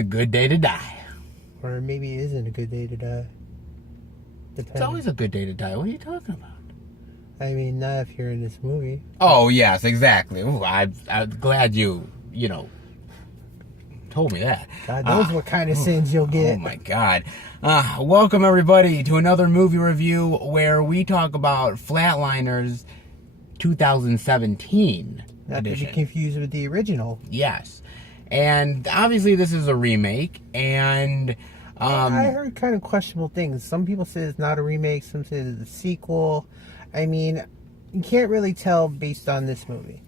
a good day to die. Or maybe it isn't a good day to die. Depends. It's always a good day to die. What are you talking about? I mean, not if you're in this movie. Oh, yes, exactly. Ooh, I'm glad you told me that. God knows what kind of sins you'll get. Oh, my God. Welcome, everybody, to another movie review where we talk about Flatliners 2017 Not edition. to be confused with the original. Yes. And obviously this is a remake, and I heard kind of questionable things. Some people say it's not a remake, some say it's a sequel. I mean, you can't really tell based on this movie.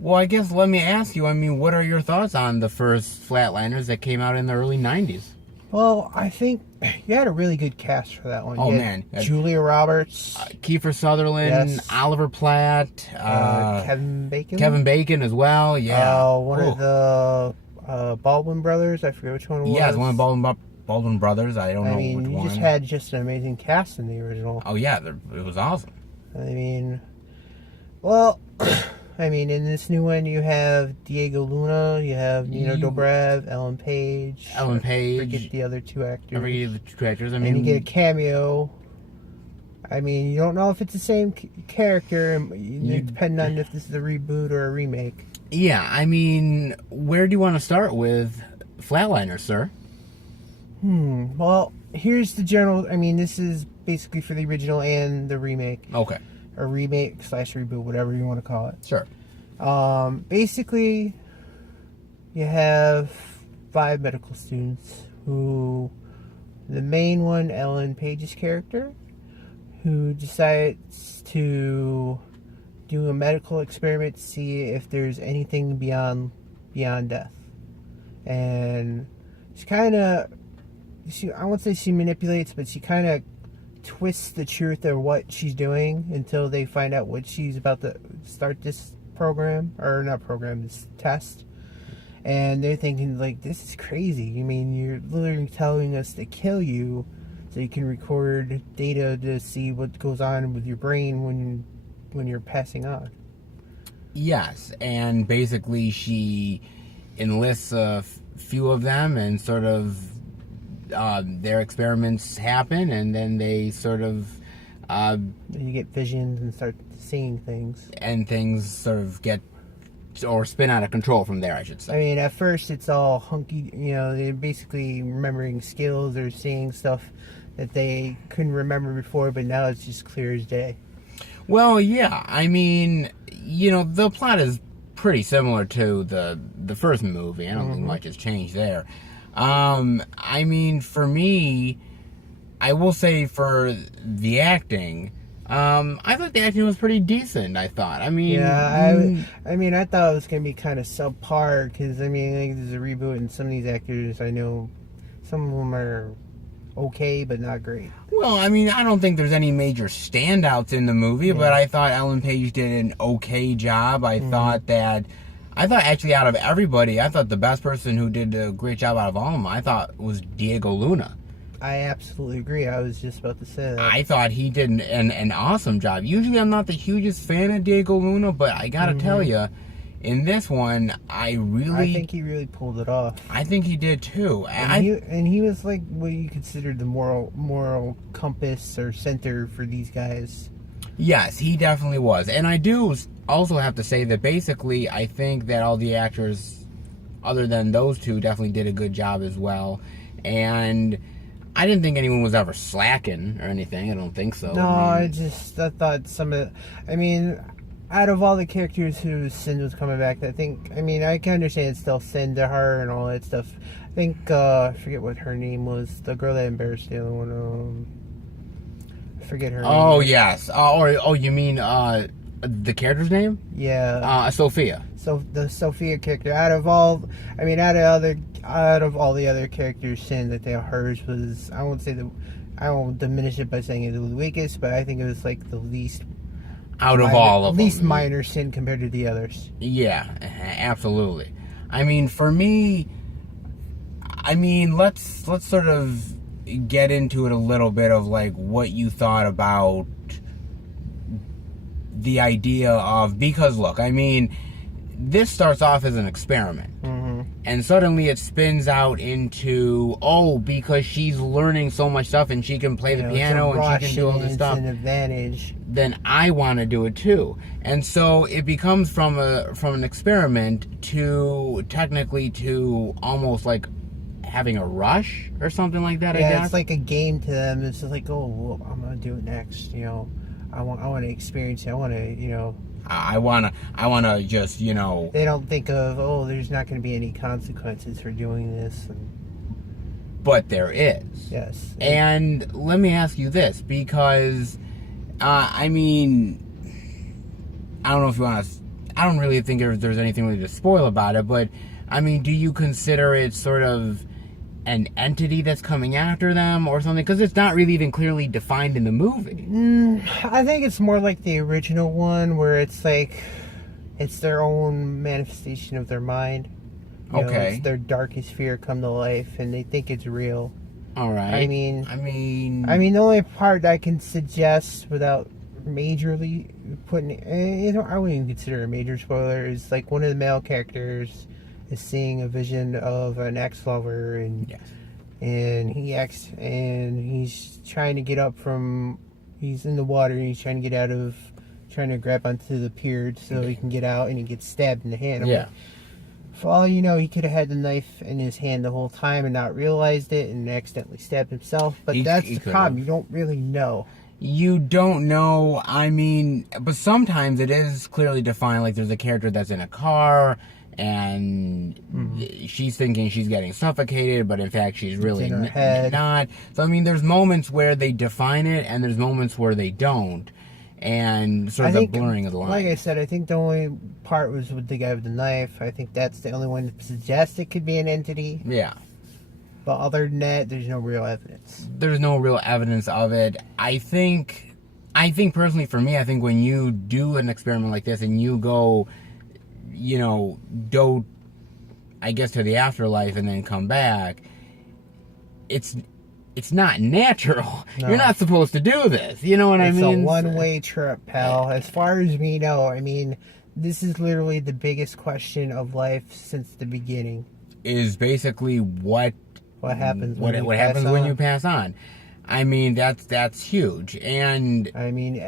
well, I guess let me ask you, what are your thoughts on the first Flatliners that came out in the early 90s? Well, I think you had a really good cast for that one. Oh, You had man. Julia Roberts. Kiefer Sutherland, Yes. Oliver Platt, Kevin Bacon. Kevin Bacon as well, yeah. One of the Baldwin brothers. I forget which one it was. Yeah, it's one of Baldwin brothers. I don't know which one. You just had just an amazing cast in the original. Oh, yeah, it was awesome. In this new one, you have Diego Luna, you have Nino Dobrev, Ellen Page. Forget the other two actors. And you get a cameo. You don't know if it's the same character, depending on if this is a reboot or a remake. Yeah, where do you want to start with Flatliners, sir? Well, here's the general. This is basically for the original and the remake. Okay. Or remake/reboot, whatever you want to call it. Sure. Basically, you have 5 medical students who, the main one, Ellen Page's character, who decides to do a medical experiment to see if there's anything beyond death. And she kind of, I won't say she manipulates, but she kind of twists the truth of what she's doing until they find out what she's about to start this this test. And they're thinking, this is crazy. You're literally telling us to kill you so you can record data to see what goes on with your brain when you're passing on. Yes, and basically she enlists a few of them, and sort of their experiments happen, and then they sort of you get visions and start seeing things, and things sort of get or spin out of control from there, I should say. At first it's all hunky, they're basically remembering skills or seeing stuff that they couldn't remember before, but now it's just clear as day. Well, yeah, the plot is pretty similar to the first movie. I don't think much has changed there. For me, I will say for the acting, I thought the acting was pretty decent, I thought. I thought it was going to be kind of subpar, because, there's a reboot, and some of these actors, I know, some of them are okay, but not great. Well, I don't think there's any major standouts in the movie, but I thought Ellen Page did an okay job. I thought actually out of everybody, I thought the best person who did a great job out of all of them, I thought was Diego Luna. I absolutely agree. I was just about to say that. I thought he did an awesome job. Usually I'm not the hugest fan of Diego Luna, but I gotta tell you, in this one, I think he really pulled it off. I think he did too. And he was like what you considered the moral compass or center for these guys. Yes, he definitely was. And I do also have to say that basically I think that all the actors, other than those two, definitely did a good job as well. And I didn't think anyone was ever slacking or anything. I don't think so. No, I thought some of out of all the characters whose sin was coming back, I think, I can understand it's still sin to her and all that stuff. I think, I forget what her name was, the girl that embarrassed the other one, I forget her name. Oh, yes. You mean, the character's name? Yeah. Sophia. So, the Sophia character, out of all the other characters' sin, that hers was, I won't diminish it by saying it was the weakest, but I think it was the least out of all of them. Least minor sin compared to the others. Yeah, absolutely. For me, let's sort of get into it a little bit of what you thought about the idea of, because look, this starts off as an experiment. and suddenly it spins out into, oh, because she's learning so much stuff and she can play the piano and she can do all this stuff, an advantage, then I want to do it too. And so it becomes from an experiment to technically to almost like having a rush or something like that. I guess it's like a game to them. It's just like, oh, well, I'm gonna do it next. I want to experience it. I want to, I wanna just, They don't think of, oh, there's not going to be any consequences for doing this. But there is. Yes. And let me ask you this, because, I mean, I don't know if you want to, I don't really think there's anything really to spoil about it, but, I mean, do you consider it sort of an entity that's coming after them or something? Because it's not really even clearly defined in the movie. I think it's more like the original one, where it's like it's their own manifestation of their mind. Okay. It's their darkest fear come to life, and they think it's real. All right. I mean, the only part I can suggest without majorly putting, I wouldn't even consider a major spoiler, is like one of the male characters is seeing a vision of an ex-lover, and he's trying to get up from, he's in the water and he's trying to grab onto the pier so he can get out, and he gets stabbed in the hand. Yeah. For all you know, he could have had the knife in his hand the whole time and not realized it and accidentally stabbed himself. But that's the problem. You don't really know. You don't know. I mean, but sometimes it is clearly defined. Like there's a character that's in a car and she's thinking she's getting suffocated, but in fact she's really not. So I mean, there's moments where they define it and there's moments where they don't. And sort of the blurring of the lines. Like I said, I think the only part was with the guy with the knife. I think that's the only one that suggests it could be an entity. Yeah. But other than that, there's no real evidence. There's no real evidence of it. I think personally for me, I think when you do an experiment like this and you go, go, I guess, to the afterlife and then come back, it's not natural. No. You're not supposed to do this. You know what I mean? It's a one-way trip, pal. As far as we know, I mean, this is literally the biggest question of life since the beginning. Is basically what happens when you pass on. I mean, that's huge. And I mean,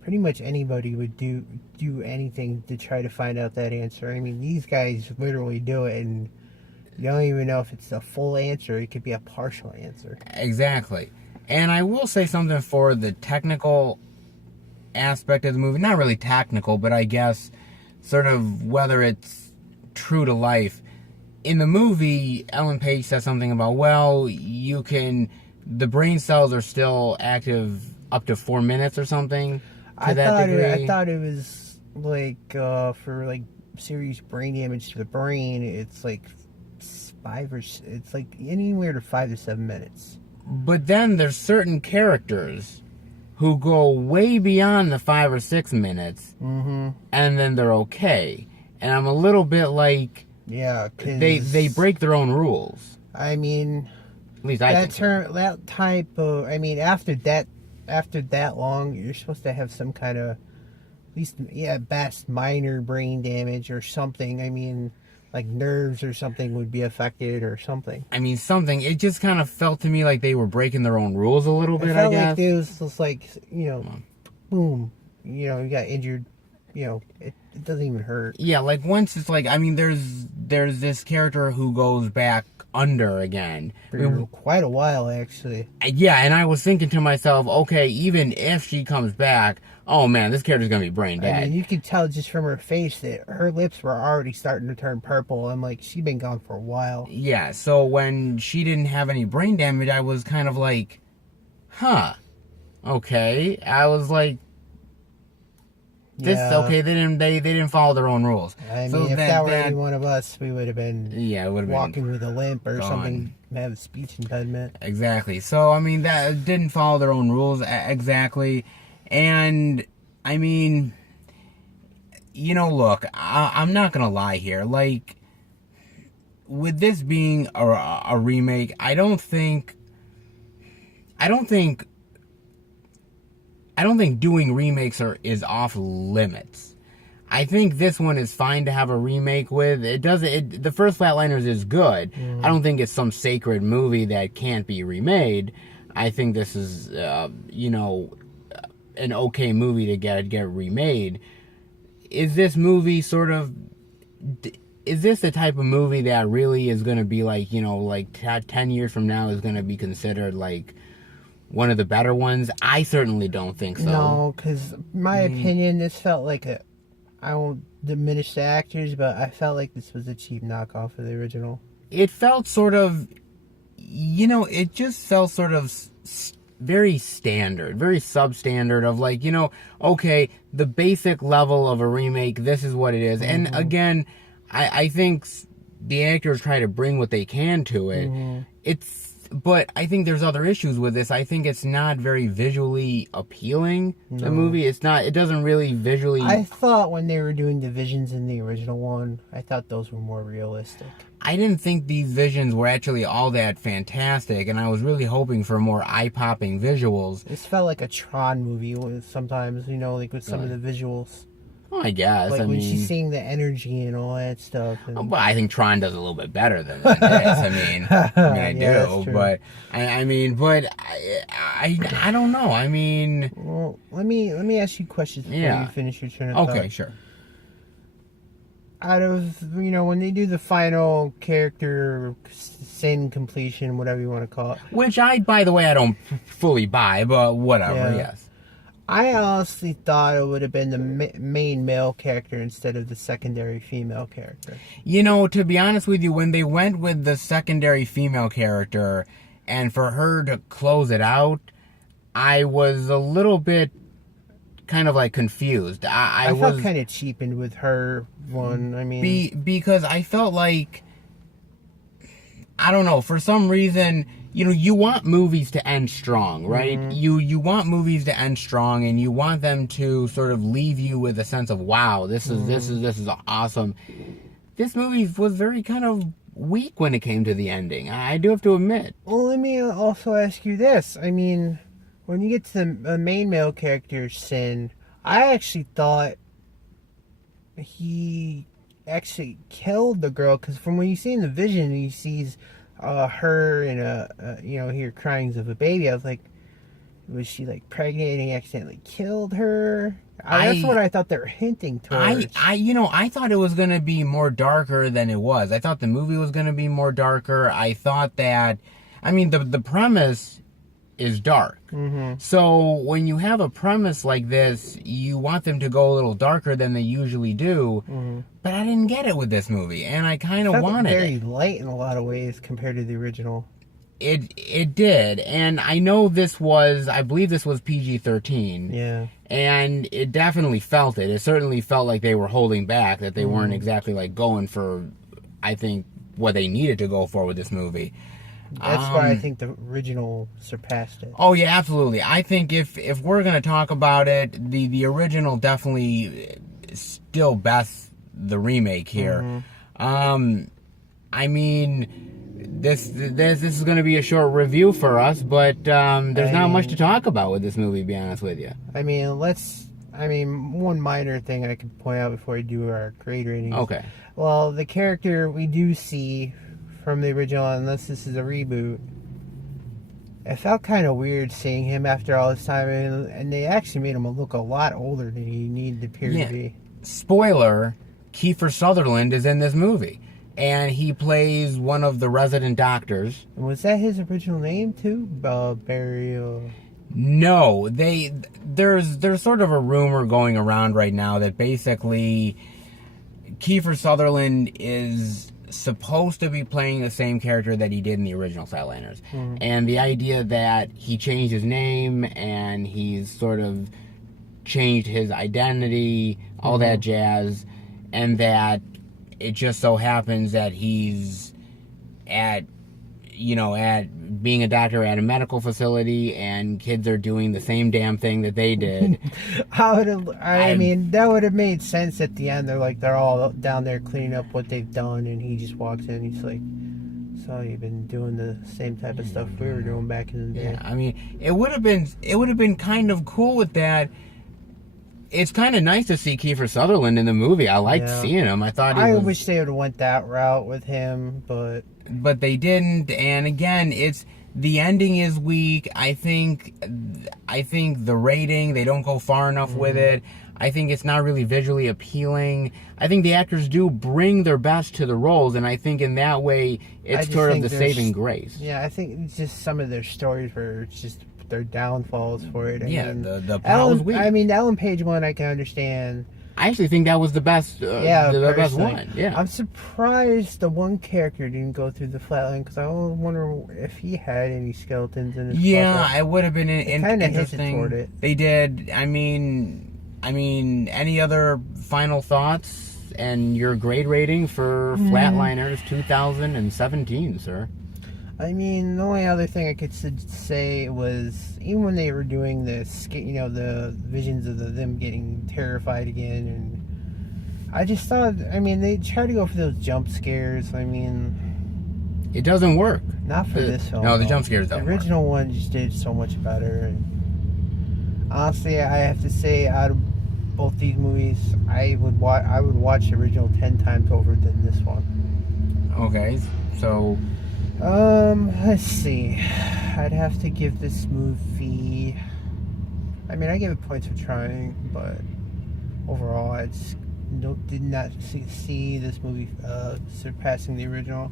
pretty much anybody would do anything to try to find out that answer. I mean, these guys literally do it, and you don't even know if it's a full answer. It could be a partial answer. Exactly. And I will say something for the technical aspect of the movie. Not really technical, but I guess sort of whether it's true to life. In the movie, Ellen Page says something about, the brain cells are still active up to 4 minutes or something to that degree. I thought it was like, for like serious brain damage to the brain, it's like it's like anywhere to 5 to 7 minutes. But then there's certain characters who go way beyond the 5 or 6 minutes, and then they're okay. And I'm a little bit like, they break their own rules. I mean, at least I think so. That type of, I mean, after that long, you're supposed to have some kind of, at least, best minor brain damage or something. I mean, like nerves or something would be affected or something. I mean, something. It just kind of felt to me like they were breaking their own rules a little bit, I guess. Like it was just like, boom, you got injured, it doesn't even hurt. Yeah, like once it's like, I mean, there's this character who goes back under again. For quite a while, actually. Yeah, and I was thinking to myself, okay, even if she comes back, oh man, this character's gonna be brain dead. I mean, you could tell just from her face that her lips were already starting to turn purple. I'm like, she'd been gone for a while. Yeah, so when she didn't have any brain damage, I was kind of like, okay. I was like, okay, they didn't follow their own rules. I mean, if that were any one of us, we would have been walking with a limp or something, have a speech impediment. Exactly. So, I mean, that didn't follow their own rules exactly. And, I mean, look, I'm not going to lie here. Like, with this being a remake, I don't think doing remakes is off limits. I think this one is fine to have a remake with. The first Flatliners is good. I don't think it's some sacred movie that can't be remade. I think this is, an okay movie to get remade. Is this movie is this the type of movie that really is going to be like, 10 years from now is going to be considered like one of the better ones? I certainly don't think so. No, because my opinion, this felt like I won't diminish the actors, but I felt like this was a cheap knockoff of the original. It felt sort of, it just felt sort of very standard, very substandard of like, okay, the basic level of a remake, this is what it is. And again, I think the actors try to bring what they can to it. But I think there's other issues with this. I think it's not very visually appealing, the movie. It doesn't really visually... I thought when they were doing the visions in the original one, I thought those were more realistic. I didn't think these visions were actually all that fantastic, and I was really hoping for more eye-popping visuals. This felt like a Tron movie sometimes, like with some of the visuals. Oh, I guess. Like when she's seeing the energy and all that stuff. Well, I think Tron does a little bit better than this. I do. But I don't know. Well, let me ask you questions before you finish your turn of thought. Okay, sure. Out of, when they do the final character sin completion, whatever you want to call it. Which by the way, I don't fully buy, but whatever, yes. I honestly thought it would have been the main male character instead of the secondary female character. To be honest with you, when they went with the secondary female character and for her to close it out, I was a little bit kind of like confused. I felt kind of cheapened with her one. Because I felt like, I don't know, for some reason... you want movies to end strong, right? You want movies to end strong, and you want them to sort of leave you with a sense of, wow, this is awesome. This movie was very kind of weak when it came to the ending. I do have to admit. Well, let me also ask you this. When you get to the main male character's sin, I actually thought he actually killed the girl, because from when you see in the vision, he sees her and hear cryings of a baby. I was like, was she like pregnant and he accidentally killed her? That's what I thought they were hinting towards. I thought it was going to be more darker than it was. I thought the movie was going to be more darker. I thought that, the premise is dark. So when you have a premise like this, you want them to go a little darker than they usually do. But I didn't get it with this movie, and I kind of wanted it. Very light in a lot of ways compared to the original. It did, and I know I believe this was PG-13. Yeah. And it definitely felt it. It certainly felt like they were holding back, that they weren't exactly like going for, I think, what they needed to go for with this movie. That's why I think the original surpassed it. Oh yeah, absolutely. I think if we're gonna talk about it, the original definitely still bests the remake here. This is gonna be a short review for us, but there's not much to talk about with this movie, to be honest with you. One minor thing I can point out before we do our grade ratings. Okay. Well, the character we do see from the original, unless this is a reboot, it felt kind of weird seeing him after all this time, and they actually made him look a lot older than he needed to appear to be. Spoiler, Kiefer Sutherland is in this movie, and he plays one of the resident doctors. And was that his original name too? Barry? No, there's sort of a rumor going around right now that basically Kiefer Sutherland is supposed to be playing the same character that he did in the original Flatliners. And the idea that he changed his name and he's sort of changed his identity, all that jazz, and that it just so happens that he's at being a doctor at a medical facility and kids are doing the same damn thing that they did. That would have made sense at the end. They're all down there cleaning up what they've done, and he just walks in and he's like, so you've been doing the same type of stuff we were doing back in the day. Yeah, it would have been kind of cool with that it's kind of nice to see Kiefer Sutherland in the movie. I liked seeing him. I thought I wish they would have went that route with him, but they didn't. And again, the ending is weak. I think the rating, they don't go far enough with it. I think it's not really visually appealing. I think the actors do bring their best to the roles, and I think in that way it's sort of the saving grace. Yeah, I think it's just some of their stories were just their downfalls for it. I mean, the plot was weak. I mean, the Ellen Page one I can understand. I actually think that was the best. The best one. Yeah, I'm surprised the one character didn't go through the flatline because I wonder if he had any skeletons in his. Yeah, it would have been interesting. Hinted toward it. They did. I mean, any other final thoughts and your grade rating for Flatliners 2017, sir? I mean, the only other thing I could say was even when they were doing the visions of them getting terrified again, and I just thought, I mean, they tried to go for those jump scares. I mean, it doesn't work. Not for this film. No, the jump scares don't work. The original one just did so much better. And honestly, I have to say, out of both these movies, I would watch the original 10 times over than this one. Okay, so. Let's see. I'd have to give this movie. I mean, I give it points for trying, but overall, I just did not see this movie surpassing the original.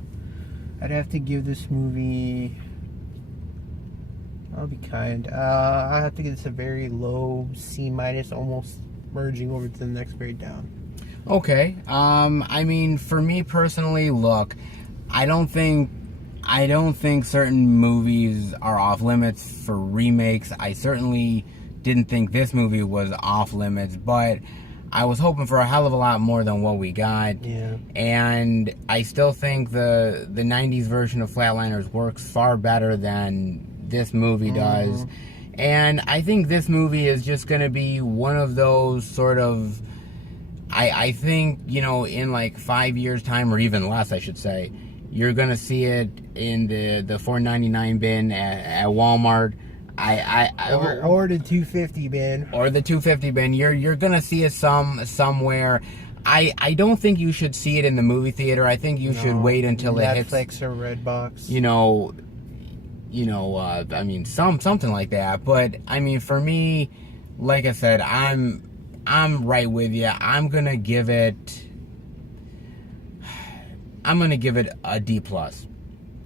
I'd have to give this movie. I'll be kind. I have to give this a very low C-, almost merging over to the next grade down. Okay. I mean, for me personally, look, I don't think certain movies are off limits for remakes. I certainly didn't think this movie was off limits, but I was hoping for a hell of a lot more than what we got. Yeah. And I still think the 90s version of Flatliners works far better than this movie does. And I think this movie is just going to be one of those sort of, I think, in like 5 years' time, or even less, I should say, you're gonna see it in the $4.99 bin at Walmart. Or the $2.50 bin. Or the $2.50 bin. You're gonna see it somewhere. I don't think you should see it in the movie theater. I think you should wait until it hits Netflix or Redbox. I mean, something like that. But I mean, for me, like I said, I'm right with you. I'm gonna give it a D+.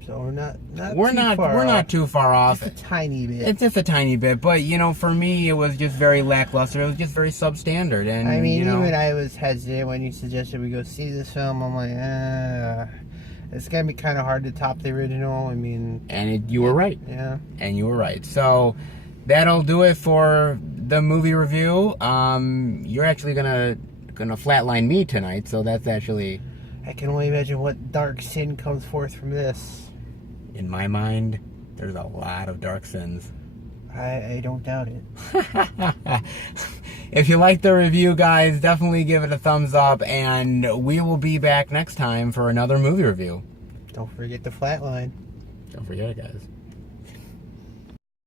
So we're not too far off. Just a tiny bit. It's just a tiny bit, but for me, it was just very lackluster. It was just very substandard, and I mean, even I was hesitant when you suggested we go see this film. I'm like, it's gonna be kind of hard to top the original. I mean, you were right. Yeah, and you were right. So that'll do it for the movie review. You're actually gonna flatline me tonight, so that's actually. I can only imagine what dark sin comes forth from this. In my mind, there's a lot of dark sins. I don't doubt it. If you like the review, guys, definitely give it a thumbs up, and we will be back next time for another movie review. Don't forget the flatline. Don't forget it, guys.